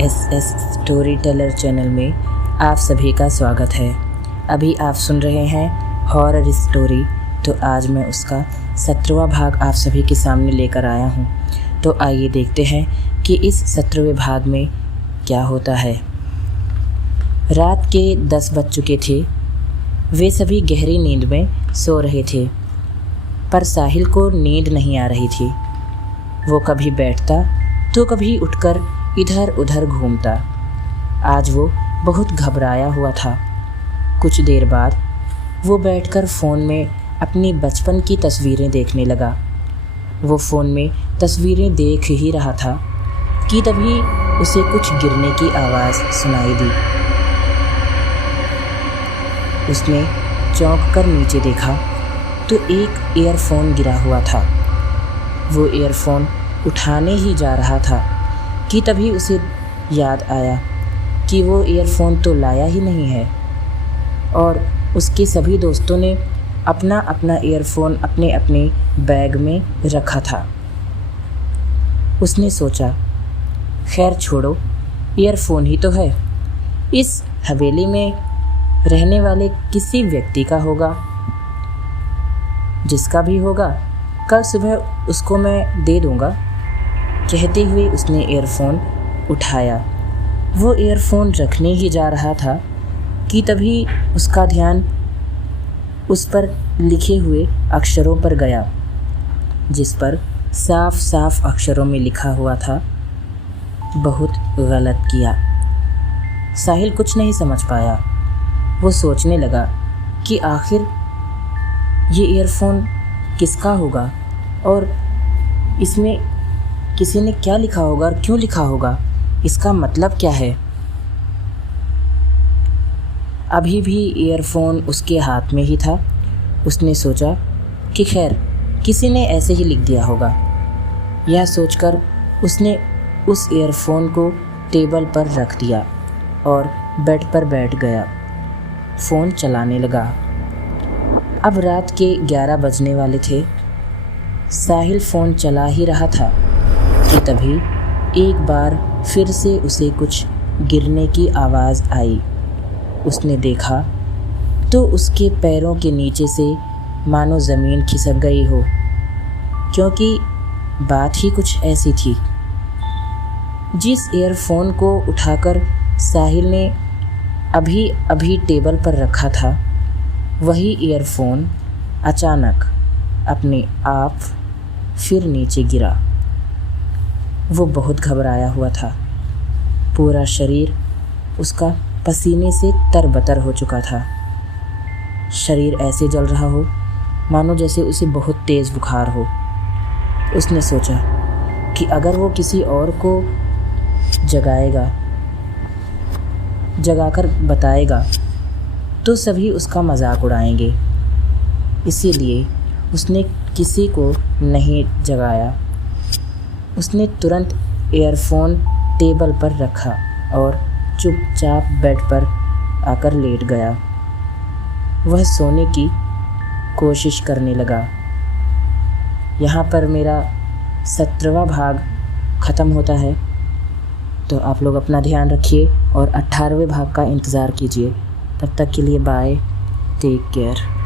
S story teller channel में आप सभी का स्वागत है। अभी आप सुन रहे हैं हॉरर स्टोरी। तो आज मैं उसका 17वां भाग आप सभी के सामने लेकर आया हूँ। तो आइए देखते हैं कि इस 17वें भाग में क्या होता है। रात के 10 बज चुके थे। वे सभी गहरी नींद में सो रहे थे, पर साहिल को नींद नहीं आ रही थी। वो कभी बैठता तो कभी उठकर इधर उधर घूमता। आज वो बहुत घबराया हुआ था। कुछ देर बाद वो बैठकर फ़ोन में अपनी बचपन की तस्वीरें देखने लगा। वो फ़ोन में तस्वीरें देख ही रहा था कि तभी उसे कुछ गिरने की आवाज़ सुनाई दी। उसने चौंक कर नीचे देखा तो एक ईयरफ़ोन गिरा हुआ था। वो ईयरफ़ोन उठाने ही जा रहा था कि तभी उसे याद आया कि वो ईयरफ़ोन तो लाया ही नहीं है और उसके सभी दोस्तों ने अपना अपना ईयरफ़ोन अपने अपने बैग में रखा था। उसने सोचा, खैर छोड़ो, ईयरफ़ोन ही तो है। इस हवेली में रहने वाले किसी व्यक्ति का होगा। जिसका भी होगा, कल सुबह उसको मैं दे दूँगा। कहते हुए उसने ईयरफ़ोन उठाया। वो ईयरफ़ोन रखने ही जा रहा था कि तभी उसका ध्यान उस पर लिखे हुए अक्षरों पर गया, जिस पर साफ साफ अक्षरों में लिखा हुआ था, बहुत गलत किया। साहिल कुछ नहीं समझ पाया। वो सोचने लगा कि आखिर ये ईयरफ़ोन किसका होगा और इसमें किसी ने क्या लिखा होगा और क्यों लिखा होगा, इसका मतलब क्या है। अभी भी ईयरफ़ोन उसके हाथ में ही था। उसने सोचा कि खैर किसी ने ऐसे ही लिख दिया होगा। यह सोचकर उसने उस ईयरफ़ोन को टेबल पर रख दिया और बेड पर बैठ गया। फ़ोन चलाने लगा। अब रात के 11 बजने वाले थे। साहिल फ़ोन चला ही रहा था कि तभी एक बार फिर से उसे कुछ गिरने की आवाज़ आई। उसने देखा तो उसके पैरों के नीचे से मानो ज़मीन खिसक गई हो, क्योंकि बात ही कुछ ऐसी थी। जिस ईयरफ़ोन को उठाकर साहिल ने अभी अभी टेबल पर रखा था, वही ईयरफ़ोन अचानक अपने आप फिर नीचे गिरा। वो बहुत घबराया हुआ था। पूरा शरीर उसका पसीने से तरबतर हो चुका था। शरीर ऐसे जल रहा हो मानो जैसे उसे बहुत तेज़ बुखार हो। उसने सोचा कि अगर वो किसी और को जगाकर बताएगा तो सभी उसका मजाक उड़ाएंगे। इसीलिए उसने किसी को नहीं जगाया। उसने तुरंत ईयरफ़ोन टेबल पर रखा और चुपचाप बेड पर आकर लेट गया। वह सोने की कोशिश करने लगा। यहाँ पर मेरा 17वां भाग ख़त्म होता है। तो आप लोग अपना ध्यान रखिए और 18वें भाग का इंतज़ार कीजिए। तब तक के लिए बाय, टेक केयर।